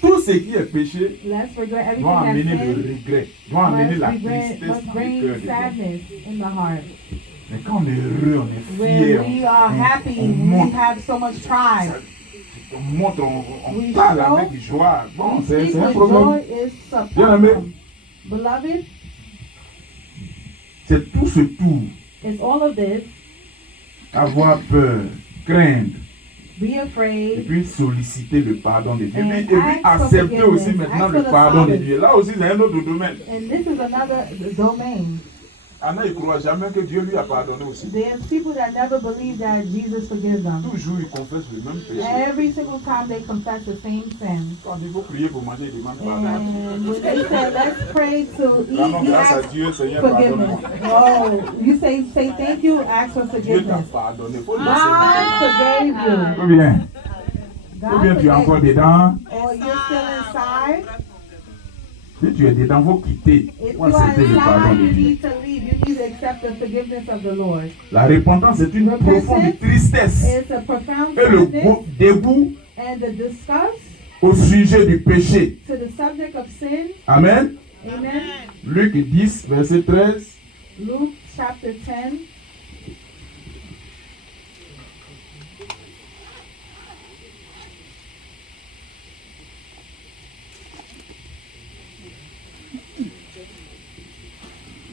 tout ce qui est péché Let's regret everything doit that's amener le sin. regret, doit amener la Must tristesse dans le bring cœur des hommes. sadness in the heart. Mais quand on est heureux, on est When fier, we are happy, on we monte, have so much pride. on monte, on We parle show- avec joie. Bon, We c'est speak un with problème. joy is a Bien-aimé. problem. Beloved, C'est tout ce tout. it's all of this. Avoir peur, craindre, Be et afraid. puis solliciter le pardon de Dieu. And Et puis ask for accepter aussi forgiveness. maintenant Ask le for the pardon de pardon. Dieu. Là aussi, c'est un autre domaine. And this is another domain. Anna, il ne croit jamais que Dieu lui a pardonné aussi. There's people that never believe that Jesus forgives them. Toujours, il confesse le même péché. Every single time they confess the same sin. Quand il faut prier pour manger, il demande pardon. And when they say, let's pray to eat, Vraiment, you grâce à ask Dieu, Seigneur, forgiveness. pardonne-moi. Oh, you say thank you, ask for Dieu t'a forgiveness. pardonné. Faut God laisser. forgave you. Ou bien, God tu es encore forgave you. dedans. Or you're still inside. Si tu es dedans, il faut quitter. If Faut you are accepter le pardon inside, de you Dieu. need to leave. You need to accept the forgiveness of the Lord. La repentance, c'est une profonde tristesse It's a profound et le sadness dégoût and the disgust au sujet du péché. to the subject of sin. Amen. Amen. Luc 10, verset 13. Luke chapter 10.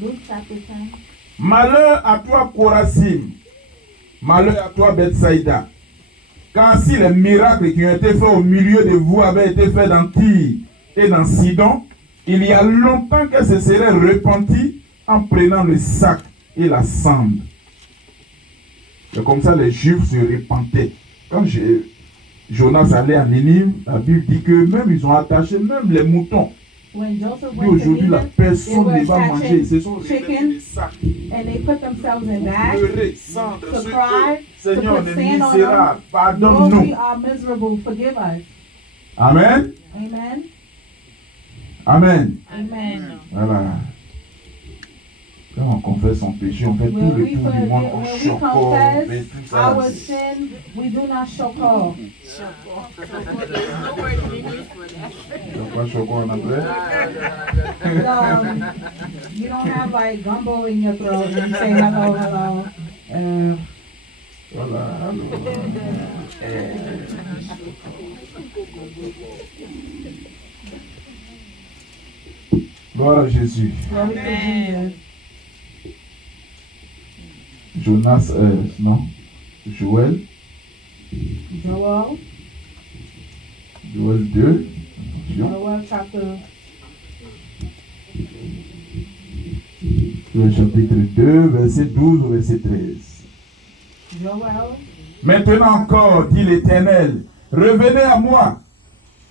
Luke chapter 10. Malheur à toi, Chorazim. Malheur à toi, Bethsaïda. Car si les miracles qui ont été faits au milieu de vous avaient été faits dans Tyr et dans Sidon, il y a longtemps qu'elles se seraient repenties en prenant le sac et la cendre. C'est comme ça les Juifs se repentaient. Quand Jonas allait à Ninive, la Bible dit que même ils ont attaché même les moutons. When Joseph Et went to aujourd'hui, la Nineveh, personne they ne va were manger. Ils se catching sont revêtus chicken des sacs. and they put themselves in bags Pleurer, cendre to sur cry, eux. Seigneur, to on put est sand on misérable. Lord, we Pardonne-nous. are miserable. Forgive us. Amen. Amen. Amen. Amen. Voilà. Quand on confesse son péché, on fait tout When le we, tour du monde, on when we chocore, on fait confess tout ça. our sin, we do not choke. C'est pas chocore en anglais? You don't have like gumbo in your throat and you say hello, hello. Voilà. Gloire à Jésus. Glory to Jesus. Jonas, non. Joël. Joel. Joël 2. Joel chapter. Le chapitre 2, verset 12 au verset 13. Joel. Maintenant encore, dit l'Éternel, revenez à moi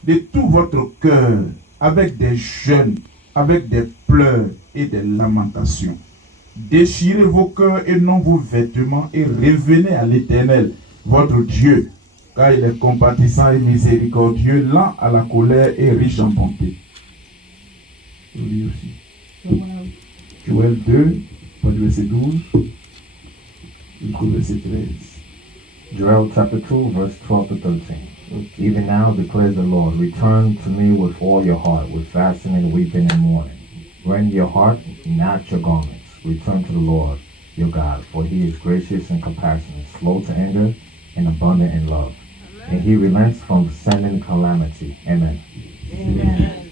de tout votre cœur, avec des jeûnes, avec des pleurs et des lamentations. Déchirez vos cœurs et non vos vêtements et revenez à l'Éternel, votre Dieu, car il est compatissant et miséricordieux, lent à la colère et riche en bonté. Je lis aussi. Joël 2, verset 12, jusqu'au verset 13. Joel chapter 2, verse 12 to 13. Even now declares the Lord, return to me with all your heart, with fasting and weeping and mourning. Rend your heart, not your garments. Return to the Lord your God, for he is gracious and compassionate, slow to anger, and abundant in love. And he relents from sending calamity. Amen. Amen.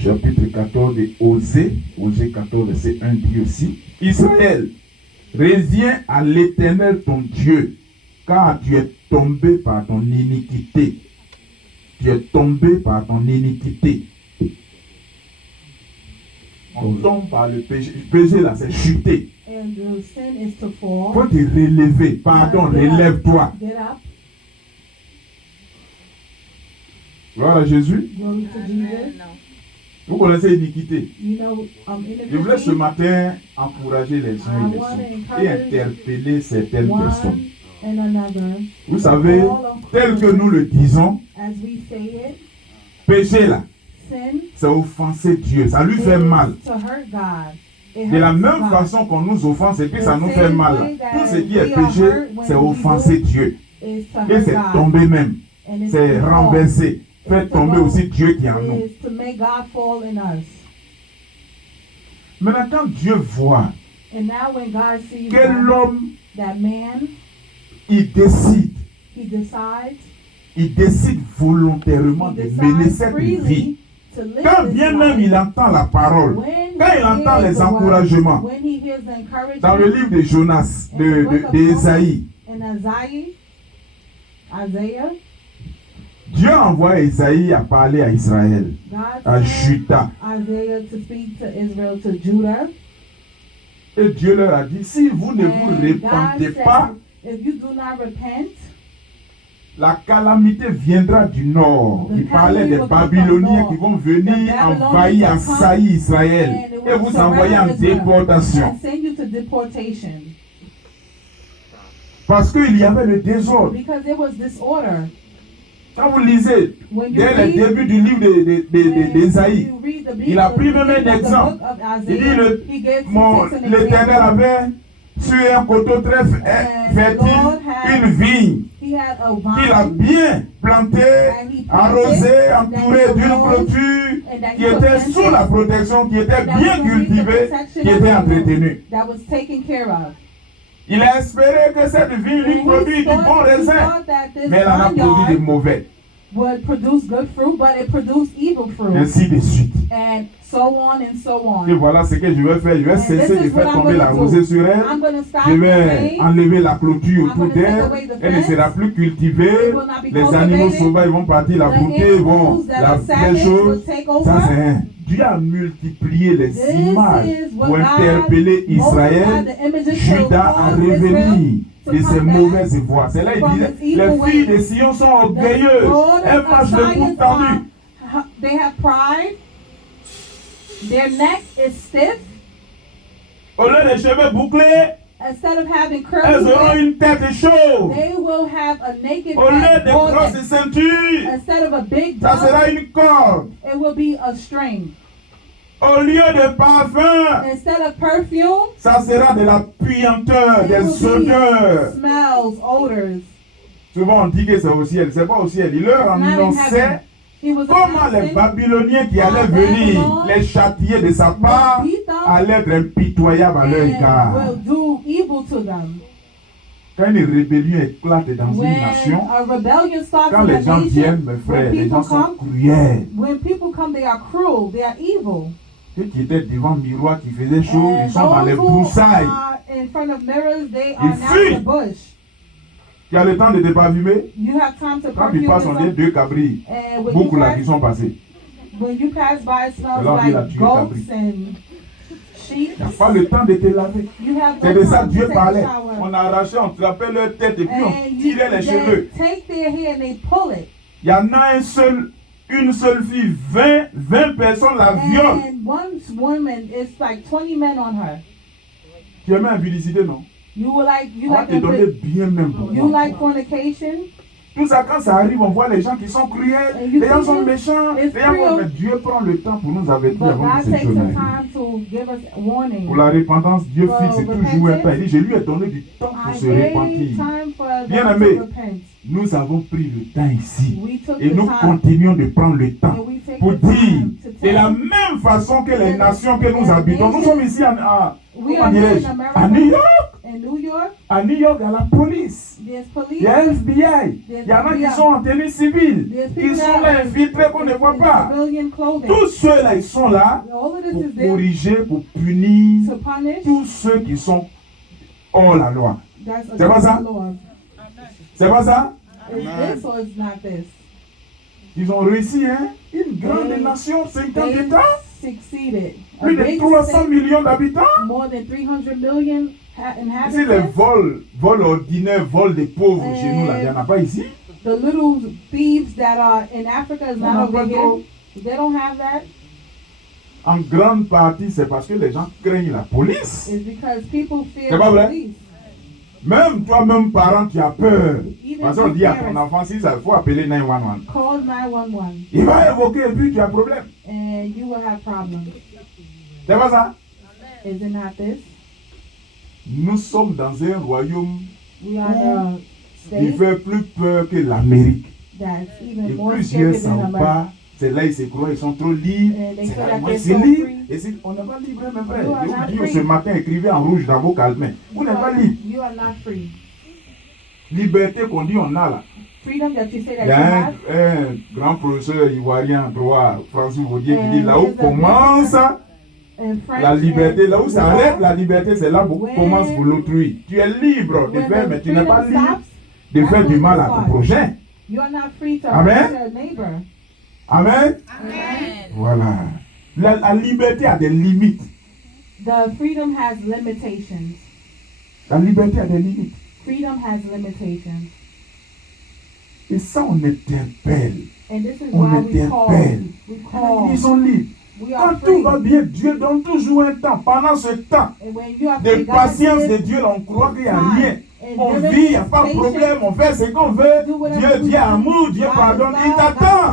Chapitre 14 de Osée, Osée 14, verset 1 dit aussi, Israël, reviens à l'Éternel ton Dieu, car tu es tombé par ton iniquité. Tu es tombé par ton iniquité. On tombe par le péché. Le péché là, c'est chuter. And the sin is to fall. Faut te relever. Pardon, Get up. relève-toi. Get up. Gloire à Jésus. Glory to Jesus. Vous connaissez l'iniquité. You know, Je voulais ce iniquity, matin encourager les uns et les autres et interpeller certaines personnes. one and another. Vous savez, tel que nous le disons, As we say it, péché là, sin c'est offenser Dieu, ça lui fait is mal. to hurt God. It De la hurts même God. façon qu'on nous offense et puis ça nous fait mal. Tout ce qui est we are péché, hurt when c'est we offenser do Dieu. Is to Et hurt c'est God. tomber même. And it's c'est to fall. renverser, faire It's to tomber fall. aussi Dieu qui est en nous. Is to make God fall in us. Maintenant, quand Dieu voit And now when God sees que that, l'homme, that man, il décide volontairement he de mener decides cette vie. freely to live Quand this bien même life. il entend la parole, When quand he il entend hears les the word, encouragements, when he hears the encouragement dans le livre de Jonas, in the book of d'Ésaïe, in Isaiah, Dieu envoie Ésaïe à parler à Israël, God à sent Juda. Isaiah to speak to Israel, to Judah. Et Dieu leur a dit, si vous ne vous And repentez God pas, said, if you do not repent, la calamité viendra du nord. The Il parlait calamity des will come from Babyloniens north. qui vont The venir Babylonians envahir, will come assaillir Israël and they et will vous envoyer en surround Israel déportation. and send you to deportation. Parce qu'il y avait le désordre. Because there was disorder. Quand vous lisez, When you dès le read, début du livre d'Ésaïe, you read the il a beginning- pris même un beginning of the exemple. book of Il dit, Isaiah, he gave an l'Éternel example. avait sur un coteau très And fertile Lord had- une vigne He had a qu'il a vine bien plantée, and he planted, arrosée, that entourée he d'une arose, clôture and that qui he était planted, sous la protection, qui était that bien was underneath the cultivée, protection qui of était the entretenue. that was taken care of. Il a espéré que cette vigne lui And produise du bon he raisin, thought that this mais elle en a produit de vineyard mauvais. would produce good fruit, but it produced evil fruit. Ainsi de suite. And so on and so Et on. voilà ce que je vais faire. Je vais And cesser this de is what faire I'm tomber la gonna rosée do. sur elle. I'm going to stop Je the vais rain. enlever la clôture I'm autour gonna take d'elle. away the Elle ne fence. sera plus cultivée. It will not be Les animaux cultivated. sauvages vont partir la The brouter, vont animals that la are les savage choses. will take Ça over. c'est un. Dieu a multiplié les This images is what pour God interpeller Israël. multiplied the images to Judas a cause revenir Israel de to ses come back mauvaises voies. C'est là il from disait, its evil les filles ways. de Sion sont The orgueilleuses. daughters Elles of marchent le cou Zion tendu. they have pride. Their neck is stiff. Au lieu des cheveux bouclés, Instead of having elles curly auront hair, une tête chauve. they will have a naked Au lieu neck. de bald grosses neck. ceintures, Instead of a big ça belt, sera une corde. it will be a string. Au lieu de parfum, Instead of perfume, ça sera de la puanteur, it des will odeurs. be smells, odors. Souvent on dit que c'est au ciel, c'est pas au ciel. Il leur Not in annonçait heaven. He was comment les announcing Babyloniens qui allaient Babylon venir les châtier de sa part will beat them allaient être impitoyables à leur and égard. will do evil to them. Quand une rébellion éclate dans une When nation, a rebellion starts quand in a les gens viennent, nation, mes frères, when les gens people sont come, cruels. when people come, they are cruel, they are evil. Ceux qui étaient devant le miroir, qui faisaient chaud, And ils sont dans les those who broussailles. are in front of mirrors, they Ils are now fuient. in the bush. Tu as le temps de te parfumer. You have time to Quand tu perfume passes, on dit yourself. deux cabris. And when Beaucoup you, là qui pass, sont passés. when you pass by, it smells Alors, on dit la like tuer, goats cabri. and sheep. Tu n'as pas le temps de te laver. You have C'est no de ça time que Dieu to take a parlait. shower. On arrachait, on trapait leur tête et puis on And tirait les they cheveux. take their hair and they pull it. Il y en a une seule fille, 20 personnes la violent. And one woman, it's like 20 men on her. Tu aimais la publicité, non? You On va like te donner bien même pour you moi. like fornication. Tout ça, quand ça arrive, on voit les gens qui sont cruels, And you les gens see sont it? méchants. It's Les gens vont, cruel. mais Dieu prend le temps pour nous avertir But avant God que ces takes choses some arrivent. time to give us warning. Pour la repentance, Dieu For fixe toujours un temps. Il dit, je lui ai donné du temps pour I se gave repentir. time for them Bien-aimé, to repent. nous avons pris le temps ici. We took Et the nous time. continuons de prendre le temps And we take pour the dire, time to de la tell. même façon que les And nations que nous the habitons, nous nations- sommes ici We comment are here dirais-je, in America. à New York. In New York, À New York, à la police. there's Il police. y a FBI. Il y en a qui FBI. sont en tenue civile, There's qui people sont that là are infiltrés qu'on ne voit in pas. civilian clothing. Tous ceux-là, ils sont là All of this pour is there corriger, pour punir to punish. tous ceux qui sont hors la loi. That's C'est pas ça? against the law. C'est pas ça? Is this or is not this? Ils ont réussi, hein? Une grande They- nation, 50 They États, succeeded. A plus de big 300 state, millions d'habitants. more than 300 million Ici, les inhabitants. vols ordinaires, vols des pauvres chez nous, là, il n'y en a pas ici. The little thieves that are in Africa is Il n'y en not a over pas here. trop. They don't have that. En grande partie, c'est parce que les gens craignent la police. It's because people fear C'est pas vrai? the police. Même toi-même, parent, tu as peur. Even Parce qu'on dit à ton parents. enfant, si ça faut appeler 911. Call 911 Il va évoquer et puis tu as problème. and you will have problems. C'est pas ça? Is it not this? Nous sommes dans un royaume We are the qui state fait plus peur que l'Amérique. that's Et even more plusieurs scary than s'en a battent. C'est là ils se croient, ils sont trop libres. And they C'est feel là, like moi, they're c'est so libre. free. Et on n'est pas libre, mes frères. You are Je not vous dis free. ce matin, écrivez en rouge dans vos calmets. Vous n'êtes pas libre. You are not free. Liberté qu'on dit on a là. Freedom that you say that Il y you a have. un grand professeur ivoirien, droit, Francis Vaudier, qui dit là où there's a commence In French, la liberté, là où and s'arrête la liberté, c'est là où When- commence pour l'autrui. Tu es libre de when faire, the mais tu n'es pas freedom libre stops, de that's faire du when mal it à ton starts. prochain. You are not free to Amen. hurt your neighbor. Amen. Amen. Voilà. La liberté a des limites. The freedom has limitations. La liberté a des limites. Freedom has limitations. Et ça, on interpelle. And this is On why we call. interpelle. We call. Ils sont libres. We are Quand tout free. va bien, Dieu donne toujours un temps. Pendant ce temps And when you are de free, God patience gives de Dieu, là, on croit qu'il n'y a time. rien. And On during vit, il n'y a this pas de patience, problème, on fait ce qu'on veut. do whatever Dieu we est want. amour, Dieu God is pardonne. love, Il God t'attend.